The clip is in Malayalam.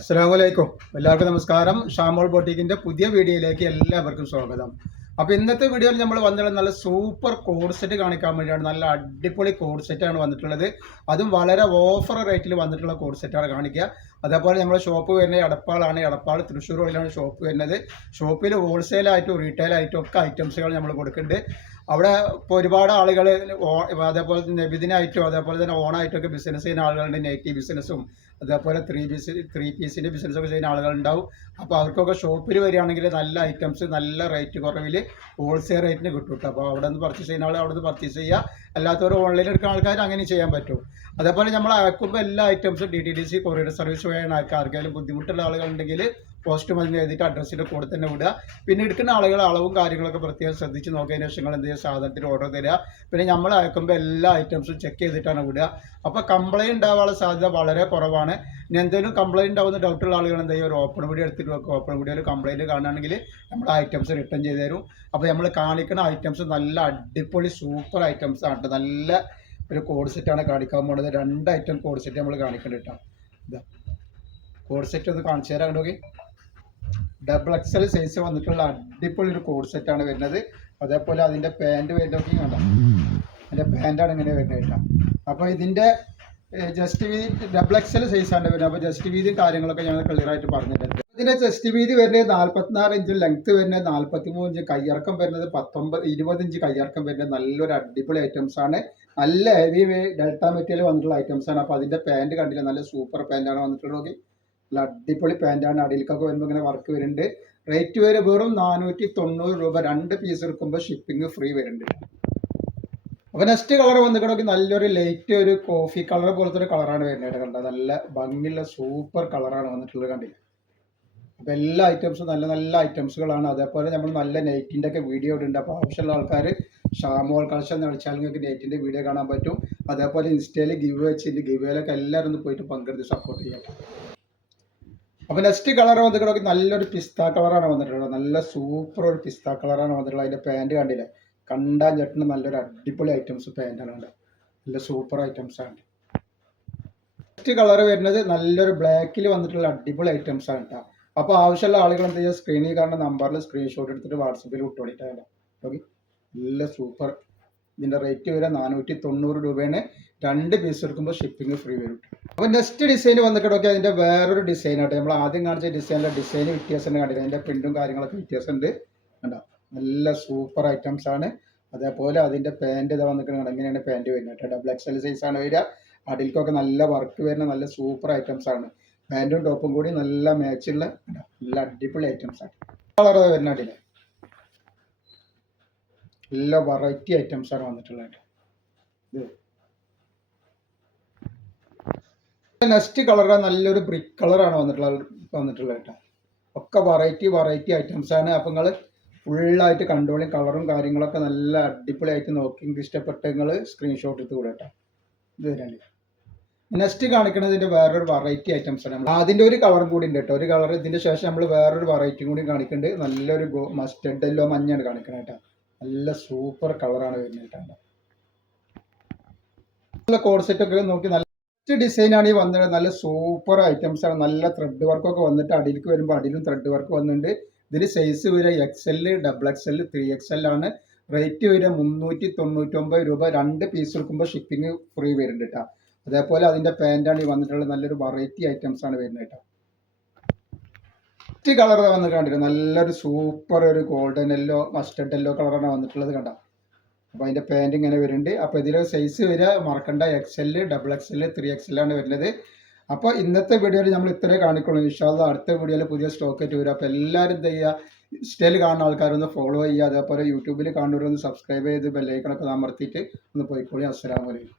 അസ്സലാമലൈക്കും. എല്ലാവർക്കും നമസ്കാരം. ഷാമോൾ ബൊട്ടീക്കിന്റെ പുതിയ വീഡിയോയിലേക്ക് എല്ലാവർക്കും സ്വാഗതം. അപ്പോൾ ഇന്നത്തെ വീഡിയോയിൽ നമ്മൾ വന്നിട്ടുള്ള നല്ല സൂപ്പർ കോഡ് സെറ്റ് കാണിക്കാൻ വേണ്ടിയാണ്. നല്ല അടിപൊളി കോഡ് സെറ്റാണ് വന്നിട്ടുള്ളത്. അതും വളരെ ഓഫർ റേറ്റിൽ വന്നിട്ടുള്ള കോഡ് സെറ്റാണ് കാണിക്കുക. അതേപോലെ നമ്മുടെ ഷോപ്പ് വരുന്നത് എടപ്പാളാണ്. എടപ്പാൾ തൃശ്ശൂർ വഴിയിലാണ് ഷോപ്പ് വരുന്നത്. ഷോപ്പിൽ ഹോൾസെയിലായിട്ടും റീറ്റെയിലായിട്ടും ഒക്കെ ഐറ്റംസുകൾ നമ്മൾ കൊടുക്കുന്നുണ്ട്. അവിടെ ഇപ്പോൾ ഒരുപാട് ആളുകൾ അതേപോലെ നബിദിനായിട്ടും അതേപോലെ തന്നെ ഓണായിട്ടും ഒക്കെ ബിസിനസ് ചെയ്യുന്ന ആളുകളുണ്ട്. നൈറ്റി ബിസിനസ്സും അതേപോലെ ത്രീ പീസിൻ്റെ ബിസിനസ്സൊക്കെ ചെയ്യുന്ന ആളുകളുണ്ടാവും. അപ്പോൾ അവർക്കൊക്കെ ഷോപ്പിൽ വരികയാണെങ്കിൽ നല്ല ഐറ്റംസ് നല്ല റേറ്റ് കുറവിൽ ഹോൾസെയിൽ റേറ്റിന് കിട്ടും കേട്ടോ. അപ്പോൾ അവിടെ നിന്ന് പർച്ചേസ് ചെയ്യുന്ന ആൾ അവിടെ നിന്ന് പർച്ചേസ് ചെയ്യുക. അല്ലാത്തവർ ഓൺലൈനിൽ എടുക്കുന്ന ആൾക്കാർ അങ്ങനെ ചെയ്യാൻ പറ്റും. അതേപോലെ നമ്മൾ അയക്കുമ്പോൾ എല്ലാ ഐറ്റംസും DTDC കൊറിയർ സർവീസ് വഴിയാണ് അയക്കുക. ആർക്കെങ്കിലും ബുദ്ധിമുട്ടുള്ള ആളുകളുണ്ടെങ്കിൽ പോസ്റ്റ് മതിന് എഴുതിയിട്ട് അഡ്രസ്സിൻ്റെ കൂടെ തന്നെ വിടുക. പിന്നെ എടുക്കുന്ന ആളുകൾ അളവും കാര്യങ്ങളൊക്കെ പ്രത്യേകം ശ്രദ്ധിച്ച് നോക്കിയതിന് ശേഷം നിങ്ങൾ എന്ത് ചെയ്യുക, സാധനത്തിന് ഓർഡർ തരിക. പിന്നെ നമ്മൾ അയക്കുമ്പോൾ എല്ലാ ഐറ്റംസും ചെക്ക് ചെയ്തിട്ടാണ് വിടുക. അപ്പോൾ കംപ്ലൈൻറ്റ് ഉണ്ടാവാനുള്ള സാധ്യത വളരെ കുറവാണ്. ഇനി എന്തെങ്കിലും കംപ്ലൈൻറ്റ് ഉണ്ടാവുന്ന ഡൗട്ടുള്ള ആളുകൾ എന്ത് ചെയ്യുക, ഒരു ഓപ്പൺ വീഡിയോ എടുത്തിട്ട് വെക്കുക. ഓപ്പൺ വീഡിയോയിൽ കംപ്ലൈൻറ്റ് കാണുകയാണെങ്കിൽ നമ്മൾ ഐറ്റംസ് റിട്ടേൺ ചെയ്ത് തരും. അപ്പോൾ നമ്മൾ കാണിക്കുന്ന ഐറ്റംസ് നല്ല അടിപൊളി സൂപ്പർ ഐറ്റംസ് ആണ്. നല്ല ഒരു കോഡ് സെറ്റാണ് കാണിക്കാൻ പോകുന്നത്. 2 ഐറ്റം കോഡ് സെറ്റ് നമ്മൾ കാണിക്കുന്നുണ്ട് കേട്ടോ. ഇതാ കോഡ് സെറ്റ് ഒന്ന് കാണിച്ചു തരാം. കണ്ടോക്കി, XXL സൈസ് വന്നിട്ടുള്ള അടിപൊളി ഒരു കോഡ് സെറ്റാണ് വരുന്നത്. അതേപോലെ അതിൻ്റെ പാൻറ് വരുന്നതൊക്കെ കണ്ടോ, അതിൻ്റെ പാൻറ്റാണ് ഇങ്ങനെ വരുന്നത് കേട്ടോ. അപ്പോൾ ഇതിൻ്റെ ജസ്റ്റ് വീതി XXL സൈസാണ് വരുന്നത്. അപ്പോൾ ജസ്റ്റ് വീതിയും കാര്യങ്ങളൊക്കെ ഞങ്ങൾ ക്ലിയറായിട്ട് പറഞ്ഞിട്ടുണ്ട്. ഇതിൻ്റെ ജസ്റ്റ് വീതി വരുന്നത് 44 ഇഞ്ച്, ലെങ്ത്ത് വരുന്നത് 43 ഇഞ്ച്, കയ്യിറക്കം വരുന്നത് 20 ഇഞ്ച് കയ്യിറക്കം വരുന്നത്. നല്ലൊരു അടിപൊളി ഐറ്റംസ് ആണ്. നല്ല ഹെവി ഡെൽറ്റ മെറ്റീരിയൽ വന്നിട്ടുള്ള ഐറ്റംസ് ആണ്. അപ്പോൾ അതിൻ്റെ പാൻറ് കണ്ടില്ല, നല്ല സൂപ്പർ പാൻറ്റാണ് വന്നിട്ടുള്ളത്. നല്ല അടിപൊളി പാൻറ്റാണ്. അടിയിലേക്കൊക്കെ വരുമ്പോൾ ഇങ്ങനെ വർക്ക് വരുന്നുണ്ട്. റേറ്റ് വരെ വെറും 490 രൂപ. 2 പീസ് എടുക്കുമ്പോൾ ഷിപ്പിംഗ് ഫ്രീ വരുന്നുണ്ട്. അപ്പോൾ നെക്സ്റ്റ് കളർ വന്നിട്ടുണ്ടെങ്കിൽ നല്ലൊരു ലൈറ്റ് ഒരു കോഫി കളർ പോലത്തെ ഒരു കളറാണ് വരുന്നത്. കണ്ടത് നല്ല ഭംഗിയുള്ള സൂപ്പർ കളറാണ് വന്നിട്ടുള്ളത്. കണ്ടില്ല. അപ്പോൾ എല്ലാ ഐറ്റംസും നല്ല നല്ല ഐറ്റംസുകളാണ്. അതേപോലെ നമ്മൾ നല്ല നെറ്റിൻ്റെ ഒക്കെ വീഡിയോ ഉണ്ട്. അപ്പോൾ ആവശ്യമുള്ള ആൾക്കാർ ഷാമോൾ കളക്ഷൻ എന്ന് വിളിച്ചാൽ നിങ്ങൾക്ക് നെറ്റിൻ്റെ വീഡിയോ കാണാൻ പറ്റും. അതേപോലെ ഇൻസ്റ്റയിൽ ഗിവ് വെച്ചിട്ട് ഗിവേയിലൊക്കെ എല്ലാവരും ഒന്ന് പോയിട്ട് പങ്കെടുത്ത് സപ്പോർട്ട് ചെയ്യാം. അപ്പോൾ നെക്സ്റ്റ് കളർ വന്നിട്ടുണ്ടെങ്കിൽ നല്ലൊരു പിസ്ത കളറാണ് വന്നിട്ടുള്ളത്. നല്ല സൂപ്പർ ഒരു പിസ്ത കളറാണ് വന്നിട്ടുള്ളത്. അതിൻ്റെ പാൻറ് കണ്ടില്ലേ, കണ്ടാൻ ചട്ടുന്ന നല്ലൊരു അടിപൊളി ഐറ്റംസ് പാൻറ്റാണ് കണ്ടത്. നല്ല സൂപ്പർ ഐറ്റംസ് ആണ്. നെക്സ്റ്റ് കളർ വരുന്നത് നല്ലൊരു ബ്ലാക്കിൽ വന്നിട്ടുള്ള അടിപൊളി ഐറ്റംസ് ആണ് കേട്ടോ. അപ്പോൾ ആവശ്യമുള്ള ആളുകൾ എന്ത് ചെയ്യുക, സ്ക്രീനിൽ കാണുന്ന നമ്പറിൽ സ്ക്രീൻഷോട്ട് എടുത്തിട്ട് വാട്സപ്പിൽ വിട്ടുകൊണ്ടിട്ടാണ്. ഓക്കെ, നല്ല സൂപ്പർ. ഇതിൻ്റെ റേറ്റ് വരെ 490 രൂപയാണ്. 2 പീസ് എടുക്കുമ്പോൾ ഷിപ്പിംഗ് ഫ്രീ വരും. അപ്പോൾ നെക്സ്റ്റ് ഡിസൈൻ വന്നിട്ടൊക്കെ അതിൻ്റെ വേറൊരു ഡിസൈൻ ആട്ടെ. നമ്മൾ ആദ്യം കാണിച്ച ഡിസൈനിൻ്റെ ഡിസൈന് വ്യത്യാസം കണ്ടില്ല, അതിൻ്റെ പ്രിൻറ്റും കാര്യങ്ങളൊക്കെ വ്യത്യാസമുണ്ട്. കണ്ടോ, നല്ല സൂപ്പർ ഐറ്റംസ് ആണ്. അതേപോലെ അതിൻ്റെ പാൻറ് ഇതാ വന്നിട്ടുണ്ട്. എങ്ങനെയാണ് പാൻറ് വരുന്നത് കേട്ടോ. XXL സൈസാണ് വരിക. അടിയിൽക്കൊക്കെ നല്ല വർക്ക് വരുന്ന നല്ല സൂപ്പർ ഐറ്റംസ് ആണ്. പാൻറ്റും ടോപ്പും കൂടി നല്ല മാച്ചുള്ള നല്ല അടിപൊളി ഐറ്റംസ് ആണ്. കളർ വരുന്ന അടിയിൽ നല്ല വെറൈറ്റി ഐറ്റംസ് ആണ് വന്നിട്ടുള്ളത്. നെക്സ്റ്റ് കളർ നല്ലൊരു ബ്രിക്ക് കളറാണ് വന്നിട്ടുള്ളത് കേട്ടോ. ഒക്കെ വെറൈറ്റി ഐറ്റംസ് ആണ്. അപ്പം നിങ്ങൾ ഫുള്ളായിട്ട് കണ്ടോളിയും. കളറും കാര്യങ്ങളൊക്കെ നല്ല അടിപൊളിയായിട്ട് നോക്കി ഇഷ്ടപ്പെട്ട നിങ്ങൾ സ്ക്രീൻഷോട്ട് എടുത്ത് കൂടെ കേട്ടോ. ഇത് വരാണ്ട് നെക്സ്റ്റ് കാണിക്കുന്നതിൻ്റെ വേറൊരു വെറൈറ്റി ഐറ്റംസ് ആണ്. നമ്മൾ അതിൻ്റെ ഒരു കളറും കൂടി ഉണ്ട് കേട്ടോ. ഒരു കളർ ഇതിൻ്റെ ശേഷം നമ്മൾ വേറൊരു വെറൈറ്റിയും കൂടി കാണിക്കുന്നുണ്ട്. നല്ലൊരു മസ്റ്റർഡ് യെല്ലോ മഞ്ഞാണ് കാണിക്കുന്നത് കേട്ടോ. നല്ല സൂപ്പർ കളറാണ് വരുന്നത് കേട്ടോ. നല്ല കോഡ് സെറ്റ് ഒക്കെ നോക്കി നല്ല ഡിസൈനാണ് ഈ വന്നത്. നല്ല സൂപ്പർ ഐറ്റംസ് ആണ്. നല്ല ത്രെഡ് വർക്കൊക്കെ വന്നിട്ട് അടിയിലേക്ക് വരുമ്പോൾ അടിയിലും ത്രെഡ് വർക്ക് വന്നിട്ടുണ്ട്. ഇതിൽ സൈസ് വരെ XL, XXL, 3XL ആണ്. റേറ്റ് വരെ 399 രൂപ. 2 പീസ് എടുക്കുമ്പോൾ ഷിപ്പിംഗ് ഫ്രീ വരുന്നുണ്ട് കേട്ടോ. അതേപോലെ അതിൻ്റെ പാൻറ്റാണ് ഈ വന്നിട്ടുള്ളത്. നല്ലൊരു വെറൈറ്റി ഐറ്റംസ് ആണ് വരുന്നത് കേട്ടോ. നെക്സ്റ്റ് കളർ വന്നിട്ട് കണ്ടിട്ട് നല്ലൊരു സൂപ്പർ ഒരു ഗോൾഡൻ യെല്ലോ മസ്റ്റർഡ് യെല്ലോ കളറാണ് വന്നിട്ടുള്ളത് കണ്ടോ. അപ്പോൾ അതിൻ്റെ പാൻറ് ഇങ്ങനെ വരുന്നുണ്ട്. അപ്പോൾ ഇതിൽ സൈസ് വരിക മറക്കണ്ട XL, XXL, 3XL ആണ് വരുന്നത്. അപ്പോൾ ഇന്നത്തെ വീഡിയോയിൽ നമ്മൾ ഇത്രേ കാണിക്കുള്ളൂ. ഇൻഷാ അല്ലാഹ് അടുത്ത വീഡിയോയിൽ പുതിയ സ്റ്റോക്ക് ആയിട്ട് വരും. അപ്പോൾ എല്ലാവരും എന്ത് ചെയ്യുക, ഇൻസ്റ്റയിൽ കാണുന്ന ആൾക്കാരൊന്ന് ഫോളോ ചെയ്യുക. അതേപോലെ യൂട്യൂബിൽ കാണുന്നവരൊന്ന് സബ്സ്ക്രൈബ് ചെയ്ത് ബെല്ലൈക്കണൊക്കെ അമർത്തിയിട്ട് ഒന്ന് പോയിക്കോളി. അസ്സലാമു അലൈക്കും.